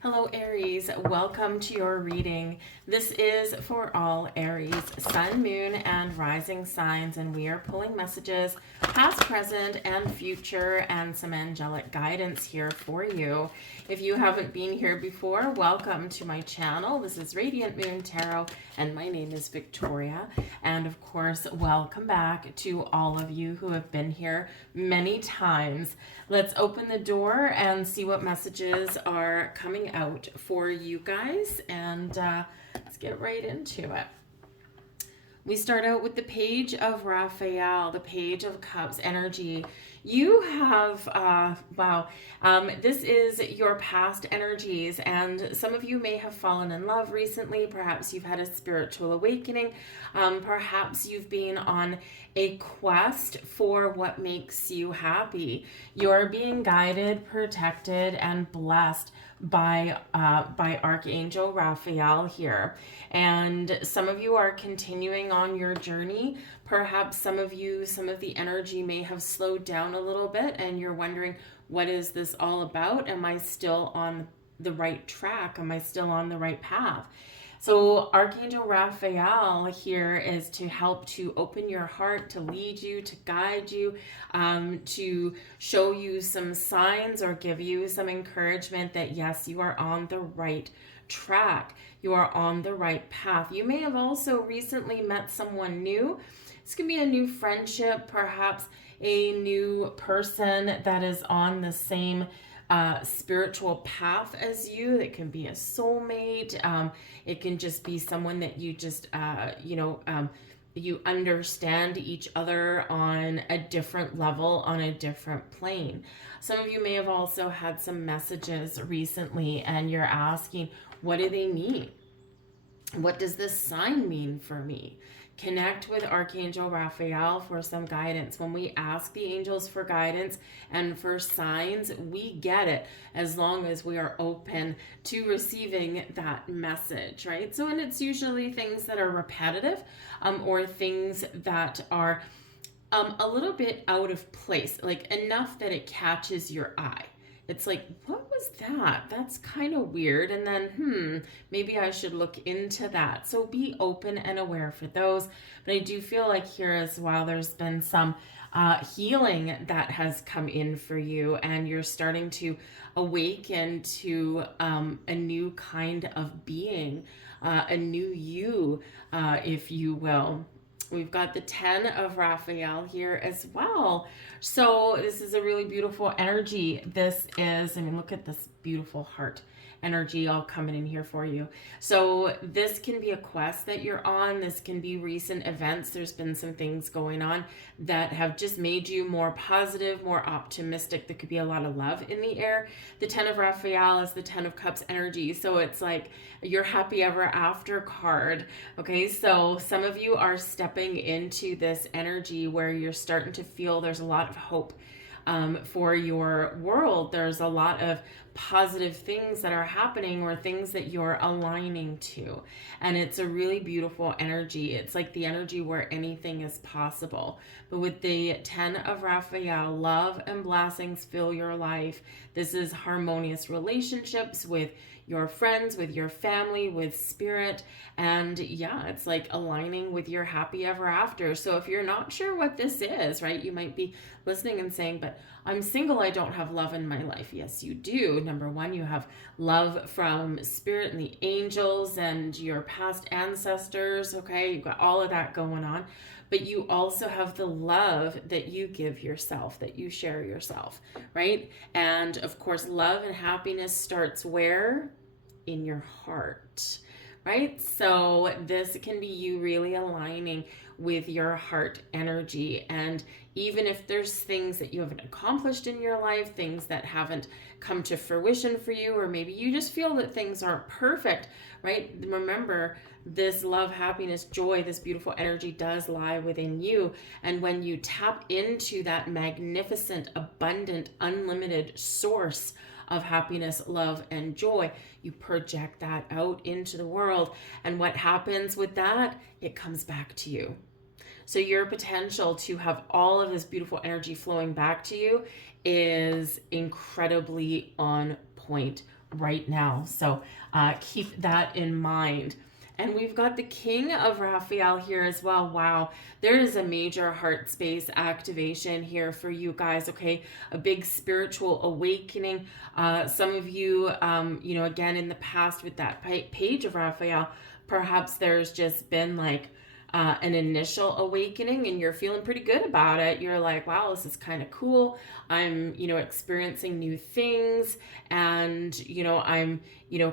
Hello Aries, welcome to your reading. This is for all Aries, Sun, Moon, and Rising signs, and we are pulling messages past, present, and future, and some angelic guidance here for you. If you haven't been here before, welcome to my channel. This is Radiant Moon Tarot, and my name is Victoria. And of course, welcome back to all of you who have been here many times. Let's open the door and see what messages are coming out for you guys, and let's get right into it. We start out with the Page of Raphael, the Page of Cups energy. You have, this is your past energies, and some of you may have fallen in love recently. Perhaps you've had a spiritual awakening. Perhaps you've been on a quest for what makes you happy. You're being guided, protected, and blessed by Archangel Raphael here. And some of you are continuing on your journey. Perhaps some of the energy may have slowed down a little bit and you're wondering, what is this all about? Am I still on the right track? Am I still on the right path? So Archangel Raphael here is to help to open your heart, to lead you, to guide you, to show you some signs or give you some encouragement that yes, you are on the right track. You are on the right path. You may have also recently met someone new. This could be a new friendship, perhaps a new person that is on the same spiritual path as you. It can be a soulmate. It can just be someone that you just, you understand each other on a different level, on a different plane. Some of you may have also had some messages recently and you're asking, what do they mean? What does this sign mean for me? Connect with Archangel Raphael for some guidance. When we ask the angels for guidance and for signs, we get it as long as we are open to receiving that message, right? So, and it's usually things that are repetitive or things that are a little bit out of place, like enough that it catches your eye. It's like, what was that? That's kind of weird. And then, maybe I should look into that. So be open and aware for those. But I do feel like here as well, there's been some healing that has come in for you, and you're starting to awaken to a new kind of being, a new you, if you will. We've got the 10 of Raphael here as well. So this is a really beautiful energy. This is, look at this beautiful heart energy all coming in here for you. So this can be a quest that you're on. This can be recent events. There's been some things going on that have just made you more positive, more optimistic. There could be a lot of love in the air. The 10 of Raphael is the 10 of Cups energy. So it's like your happy ever after card. Okay, so some of you are stepping into this energy where you're starting to feel there's a lot of hope for your world. There's a lot of positive things that are happening or things that you're aligning to. And it's a really beautiful energy. It's like the energy where anything is possible. But with the 10 of Raphael, love and blessings fill your life. This is harmonious relationships with your friends, with your family, with spirit. And yeah, it's like aligning with your happy ever after. So if you're not sure what this is, right, you might be listening and saying, but I'm single, I don't have love in my life. Yes, you do. Number one, you have love from spirit and the angels and your past ancestors. Okay, you've got all of that going on. But you also have the love that you give yourself, that you share yourself, right? And of course, love and happiness starts where? In your heart, right? So this can be you really aligning with your heart energy. And even if there's things that you haven't accomplished in your life, things that haven't come to fruition for you, or maybe you just feel that things aren't perfect, right? Remember, this love, happiness, joy, this beautiful energy does lie within you. And when you tap into that magnificent, abundant, unlimited source of happiness, love, and joy, you project that out into the world. And what happens with that? It comes back to you. So your potential to have all of this beautiful energy flowing back to you is incredibly on point right now. So keep that in mind. And we've got the King of Raphael here as well. Wow, there is a major heart space activation here for you guys, okay? A big spiritual awakening. Some of you, again, in the past with that page of Raphael, perhaps there's just been like an initial awakening and you're feeling pretty good about it. You're like, wow, this is kind of cool. I'm, experiencing new things and, I'm,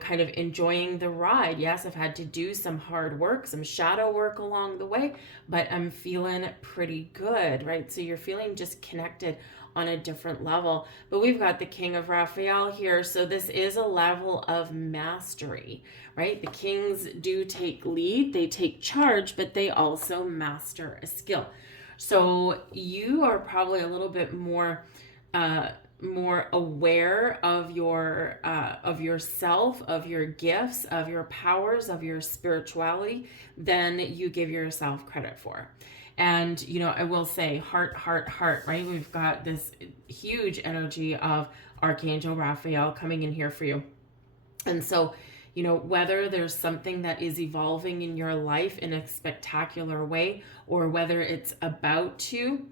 kind of enjoying the ride. Yes, I've had to do some hard work, some shadow work along the way, but I'm feeling pretty good, right? So you're feeling just connected on a different level. But we've got the King of Raphael here. So this is a level of mastery, right? The kings do take lead, they take charge, but they also master a skill. So you are probably a little bit more aware of yourself, of your gifts, of your powers, of your spirituality than you give yourself credit for. And, I will say heart, right? We've got this huge energy of Archangel Raphael coming in here for you. And so, whether there's something that is evolving in your life in a spectacular way, or whether it's about to,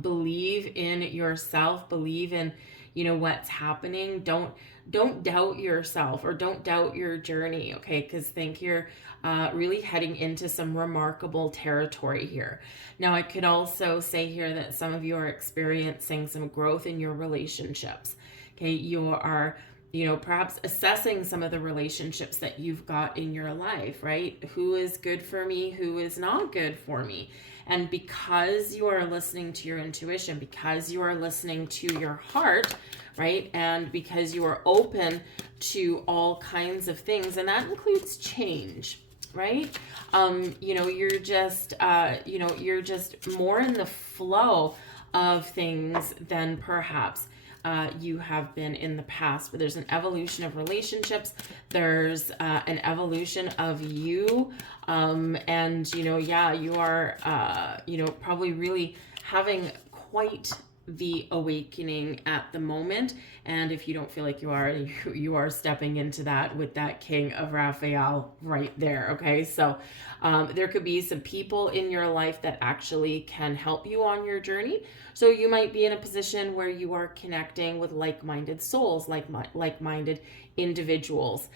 believe in yourself, believe in, what's happening. Don't doubt yourself or don't doubt your journey, okay? Because think you're really heading into some remarkable territory here. Now, I could also say here that some of you are experiencing some growth in your relationships, okay? You are, perhaps assessing some of the relationships that you've got in your life, right? Who is good for me? Who is not good for me? And because you are listening to your intuition, because you are listening to your heart, right? And because you are open to all kinds of things, and that includes change, right? You're just more in the flow of things than perhaps you have been in the past. But there's an evolution of relationships. There's an evolution of you. And, you are, probably really having quite the awakening at the moment. And if you don't feel like you are stepping into that with that King of Raphael right there. Okay. So there could be some people in your life that actually can help you on your journey. So you might be in a position where you are connecting with like-minded souls, like-minded individuals.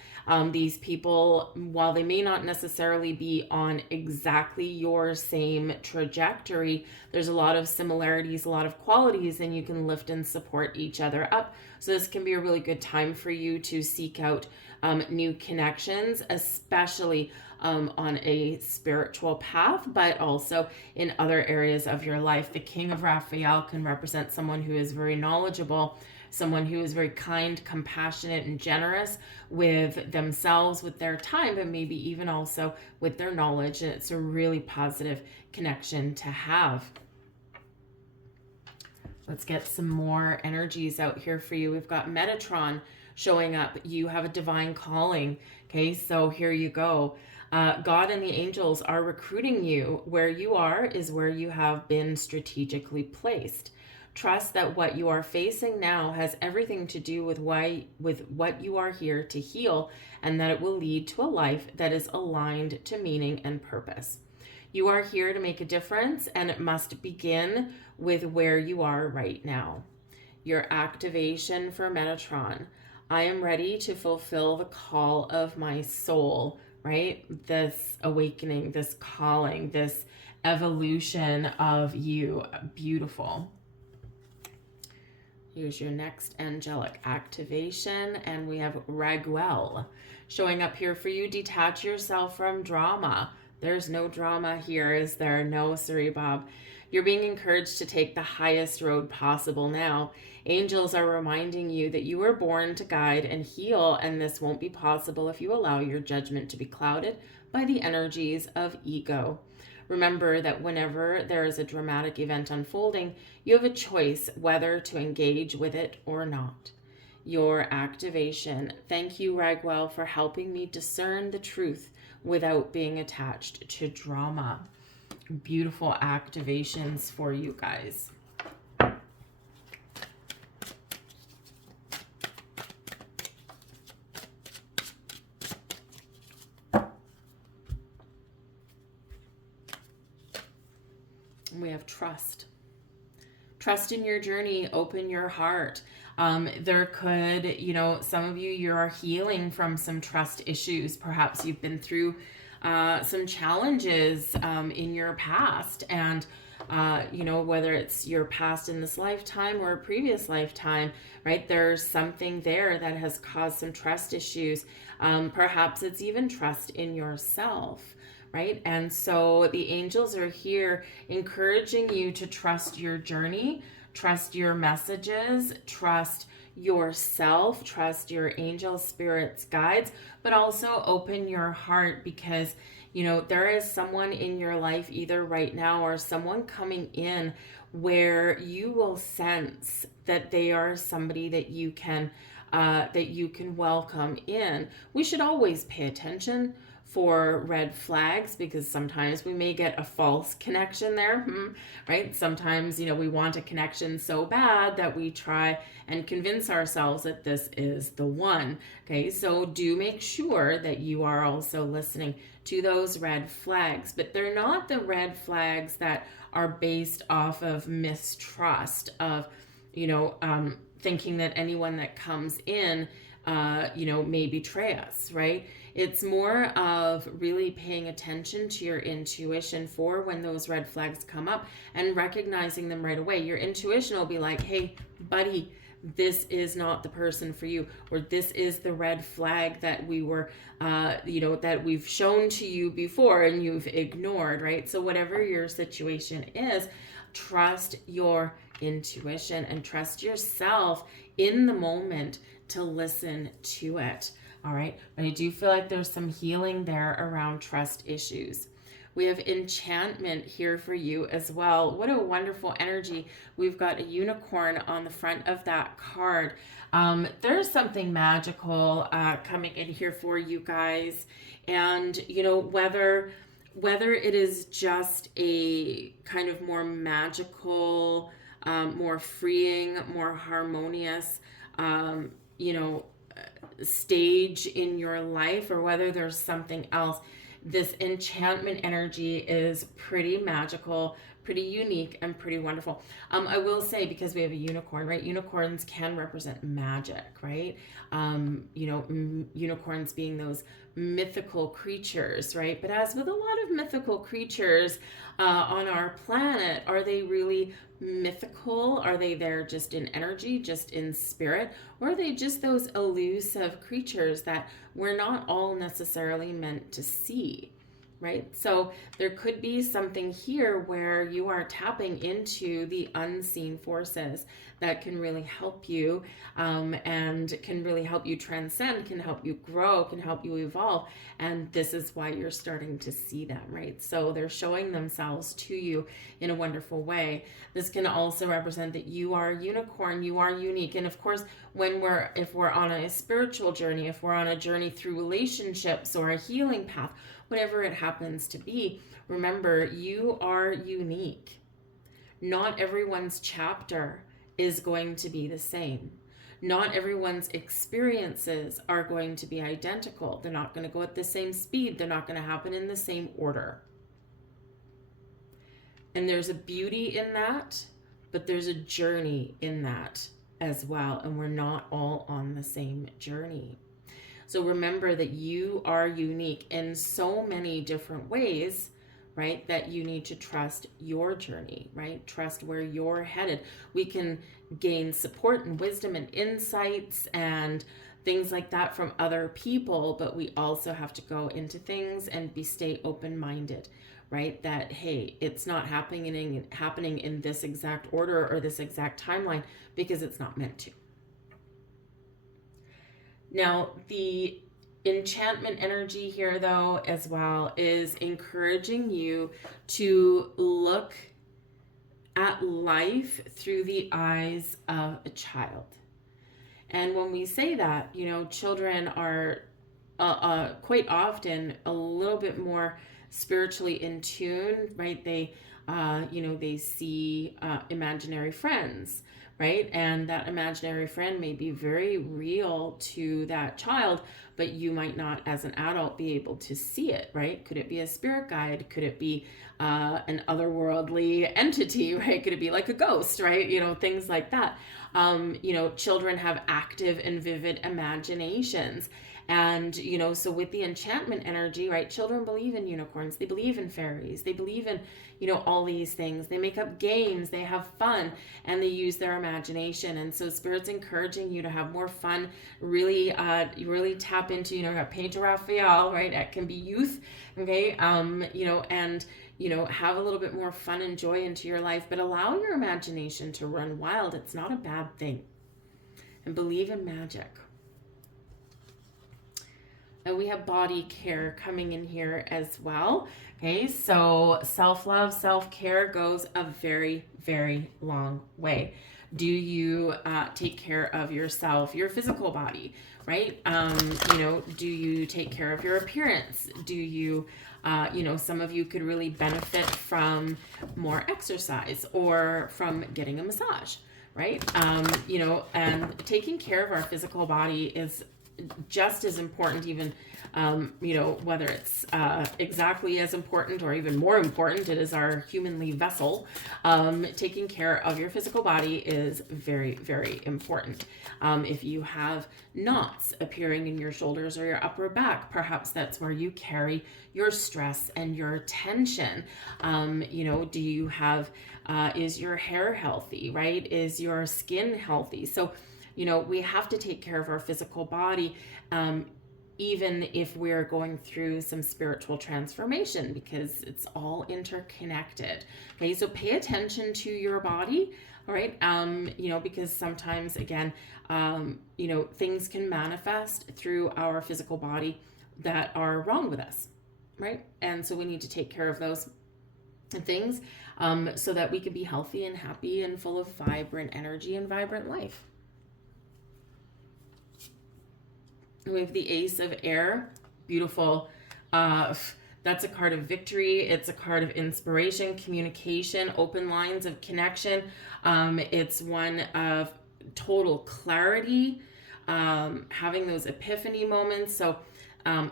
These people, while they may not necessarily be on exactly your same trajectory, there's a lot of similarities, a lot of qualities, and you can lift and support each other up. So this can be a really good time for you to seek out new connections, especially on a spiritual path, but also in other areas of your life. The King of Raphael can represent someone who is very knowledgeable, someone who is very kind, compassionate, and generous with themselves, with their time, but maybe even also with their knowledge. And it's a really positive connection to have. Let's get some more energies out here for you. We've got Metatron showing up. You have a divine calling. Okay, so here you go. God and the angels are recruiting you. Where you are is where you have been strategically placed. Trust that what you are facing now has everything to do with what you are here to heal, and that it will lead to a life that is aligned to meaning and purpose. You are here to make a difference, and it must begin with where you are right now. Your activation for Metatron. I am ready to fulfill the call of my soul, right? This awakening, this calling, this evolution of you. Beautiful. Here's your next angelic activation, and we have Raguel showing up here for you. Detach yourself from drama. There's no drama here, is there? No, Siri Bob. You're being encouraged to take the highest road possible now. Angels are reminding you that you were born to guide and heal, and this won't be possible if you allow your judgment to be clouded by the energies of ego. Remember that whenever there is a dramatic event unfolding, you have a choice whether to engage with it or not. Your activation. Thank you, Raguel, for helping me discern the truth without being attached to drama. Beautiful activations for you guys. have trust. Trust in your journey, open your heart. There could, some of you, you're healing from some trust issues. Perhaps you've been through some challenges in your past, and whether it's your past in this lifetime or a previous lifetime, right? There's something there that has caused some trust issues. Perhaps it's even trust in yourself, right? And so the angels are here encouraging you to trust your journey, trust your messages, trust yourself, trust your angel spirits, guides, but also open your heart, because there is someone in your life either right now or someone coming in where you will sense that they are somebody that you can welcome in. We should always pay attention for red flags, because sometimes we may get a false connection there, right? Sometimes, we want a connection so bad that we try and convince ourselves that this is the one. Okay, so do make sure that you are also listening to those red flags, but they're not the red flags that are based off of mistrust, of, thinking that anyone that comes in, may betray us, right? It's more of really paying attention to your intuition for when those red flags come up and recognizing them right away. Your intuition will be like, hey, buddy, this is not the person for you, or this is the red flag that we were, that we've shown to you before and you've ignored, right? So whatever your situation is, trust your intuition and trust yourself in the moment to listen to it. All right. But I do feel like there's some healing there around trust issues. We have enchantment here for you as well. What a wonderful energy. We've got a unicorn on the front of that card. There's something magical coming in here for you guys. And, whether it is just a kind of more magical, more freeing, more harmonious, stage in your life, or whether there's something else, this enchantment energy is pretty magical, pretty unique, and pretty wonderful. I will say, because we have a unicorn, right? Unicorns can represent magic, right? Unicorns being those mythical creatures, right? But as with a lot of mythical creatures on our planet, are they really mythical? Are they there just in energy, just in spirit? Or are they just those elusive creatures that we're not all necessarily meant to see? Right? So there could be something here where you are tapping into the unseen forces that can really help you, and can really help you transcend, can help you grow, can help you evolve. And this is why you're starting to see them, right? So they're showing themselves to you in a wonderful way. This can also represent that you are a unicorn, you are unique. And of course, if we're on a spiritual journey, if we're on a journey through relationships or a healing path, whatever it happens to be, remember, you are unique. Not everyone's chapter is going to be the same. Not everyone's experiences are going to be identical. They're not going to go at the same speed. They're not going to happen in the same order. And there's a beauty in that, but there's a journey in that as well. And we're not all on the same journey. So remember that you are unique in so many different ways, right? That you need to trust your journey, right? Trust where you're headed. We can gain support and wisdom and insights and things like that from other people, but we also have to go into things and stay open-minded, right? That, hey, it's not happening in this exact order or this exact timeline because it's not meant to. Now, the enchantment energy here, though, as well, is encouraging you to look at life through the eyes of a child. And when we say that, children are quite often a little bit more spiritually in tune, right? They they see imaginary friends, right? And that imaginary friend may be very real to that child, but you might not, as an adult, be able to see it, right? Could it be a spirit guide? Could it be an otherworldly entity, right? Could it be like a ghost, right? Things like that. Children have active and vivid imaginations. And, so with the enchantment energy, right, children believe in unicorns, they believe in fairies, they believe in, all these things. They make up games, they have fun, and they use their imagination. And so Spirit's encouraging you to have more fun, really tap into, Pedro Raphael, right? It can be youth, okay? And, have a little bit more fun and joy into your life, but allow your imagination to run wild. It's not a bad thing. And believe in magic. And we have body care coming in here as well. Okay, so self-love, self-care goes a very, very long way. Do you take care of yourself, your physical body, right? Do you take care of your appearance? Do you, some of you could really benefit from more exercise or from getting a massage, right? And taking care of our physical body is just as important, even whether it's exactly as important or even more important, it is our humanly vessel. Taking care of your physical body is very, very important. If you have knots appearing in your shoulders or your upper back, perhaps that's where you carry your stress and your tension. Do you have, is your hair healthy, right? Is your skin healthy? So we have to take care of our physical body, even if we're going through some spiritual transformation, because it's all interconnected. Okay, so pay attention to your body, all right? Because sometimes, again, things can manifest through our physical body that are wrong with us, right? And so we need to take care of those things so that we can be healthy and happy and full of vibrant energy and vibrant life. We have the Ace of Air. Beautiful. That's a card of victory. It's a card of inspiration, communication, open lines of connection. It's one of total clarity, having those epiphany moments. So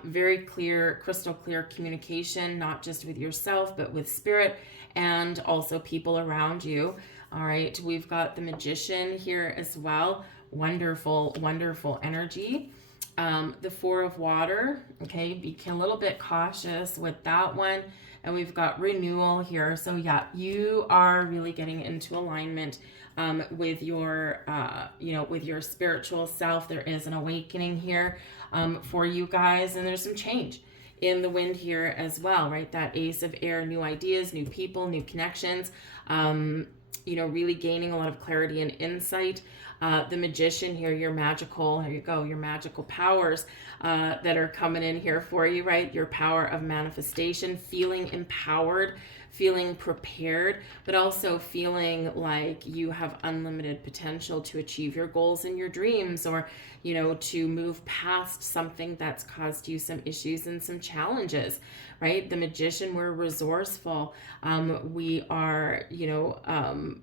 very clear, crystal clear communication, not just with yourself, but with spirit and also people around you. All right. We've got the Magician here as well. Wonderful, wonderful energy. The Four of Water, okay, be a little bit cautious with that one. And we've got renewal here. So yeah, you are really getting into alignment with your, with your spiritual self. There is an awakening here for you guys, and there's some change in the wind here as well, right? That Ace of Air, new ideas, new people, new connections, really gaining a lot of clarity and insight. The Magician here, your magical, here you go, your magical powers that are coming in here for you, right? Your power of manifestation, feeling empowered, feeling prepared, but also feeling like you have unlimited potential to achieve your goals and your dreams, or, to move past something that's caused you some issues and some challenges, right? The Magician, we're resourceful. We are,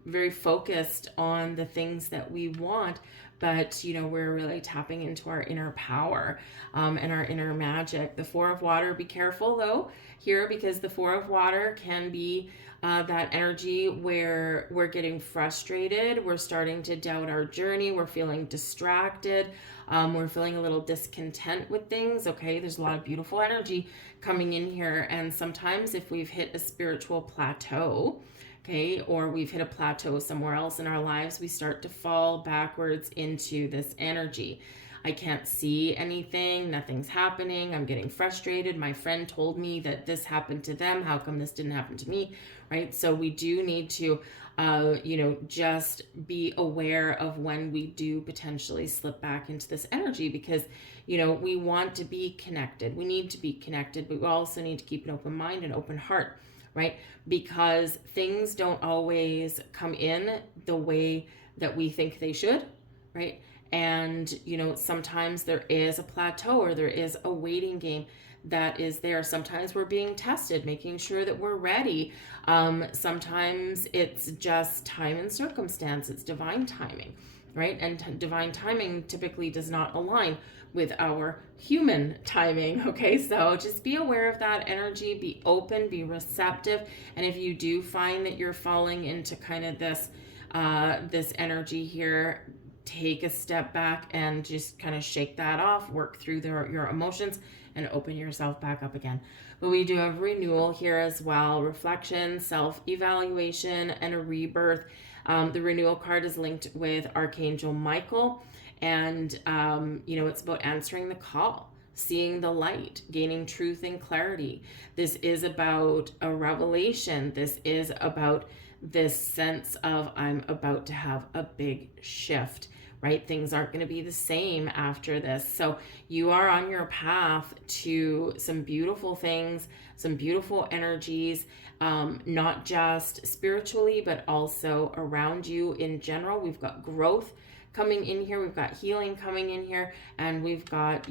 very focused on the things that we want, but we're really tapping into our inner power and our inner magic. The Four of Water, be careful though here, because the Four of Water can be that energy where we're getting frustrated, we're starting to doubt our journey, we're feeling distracted, we're feeling a little discontent with things. Okay, there's a lot of beautiful energy coming in here, and sometimes if we've hit a spiritual plateau, okay, or we've hit a plateau somewhere else in our lives, we start to fall backwards into this energy. I can't see anything, nothing's happening, I'm getting frustrated, my friend told me that this happened to them, how come this didn't happen to me, right? So we do need to, just be aware of when we do potentially slip back into this energy, because, we want to be connected, we need to be connected, but we also need to keep an open mind and open heart, right? Because things don't always come in the way that we think they should, right? And, sometimes there is a plateau or there is a waiting game that is there. Sometimes we're being tested, making sure that we're ready. Sometimes it's just time and circumstance. It's divine timing, right? And divine timing typically does not align with our human timing. Okay, so just be aware of that energy, be open, be receptive. And if you do find that you're falling into kind of this energy here, take a step back and just kind of shake that off, work through your emotions, and open yourself back up again. But we do have renewal here as well, reflection, self-evaluation, and a rebirth. The renewal card is linked with Archangel Michael, and it's about answering the call, seeing the light, gaining truth and clarity. This is about a revelation. This is about this sense of I'm about to have a big shift, right? Things aren't going to be the same after this. So you are on your path to some beautiful things, some beautiful energies, not just spiritually, but also around you in general. We've got growth coming in here. We've got healing coming in here, and we've got,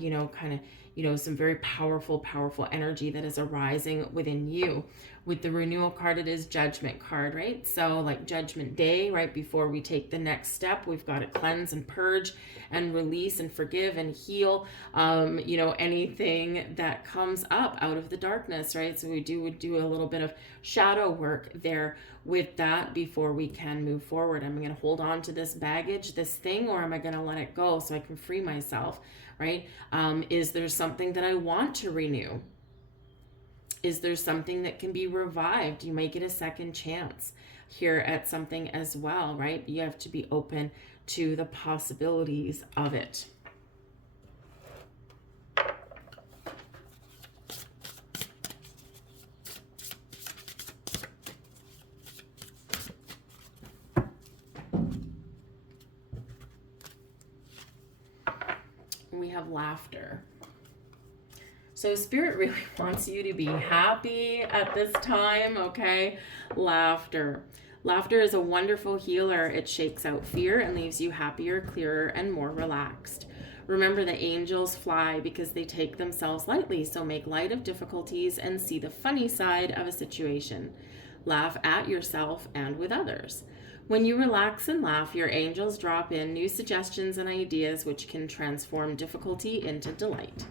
some very powerful energy that is arising within you. With the renewal card, it is judgment card, right? So like judgment day, right before we take the next step, we've got to cleanse and purge and release and forgive and heal, anything that comes up out of the darkness, right? So would do a little bit of shadow work there with that before we can move forward. Am I going to hold on to this baggage, this thing, or am I going to let it go so I can free myself, right? Is there something that I want to renew? Is there something that can be revived? You might get a second chance here at something as well, right? You have to be open to the possibilities of it. We have laughter. So Spirit really wants you to be happy at this time, okay? Laughter. Laughter is a wonderful healer. It shakes out fear and leaves you happier, clearer, and more relaxed. Remember, the angels fly because they take themselves lightly, so make light of difficulties and see the funny side of a situation. Laugh at yourself and with others. When you relax and laugh, your angels drop in new suggestions and ideas which can transform difficulty into delight.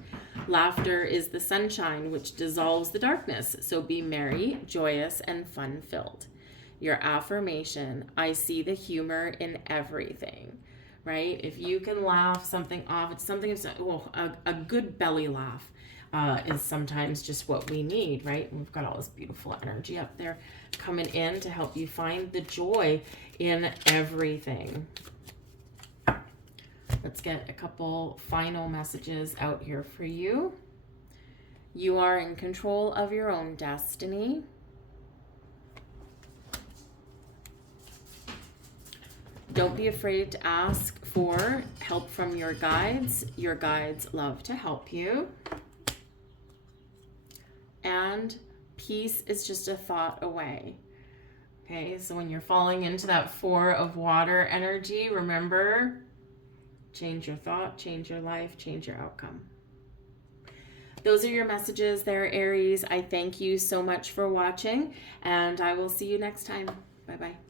Laughter is the sunshine which dissolves the darkness, so be merry, joyous, and fun-filled. Your affirmation: I see the humor in everything, right? If you can laugh something off, it's something, a good belly laugh is sometimes just what we need, right? And we've got all this beautiful energy up there coming in to help you find the joy in everything. Let's get a couple final messages out here for you. You are in control of your own destiny. Don't be afraid to ask for help from your guides. Your guides love to help you. And peace is just a thought away. Okay, so when you're falling into that 4 of water energy, remember, change your thought, change your life, change your outcome. Those are your messages there, Aries. I thank you so much for watching, and I will see you next time. Bye-bye.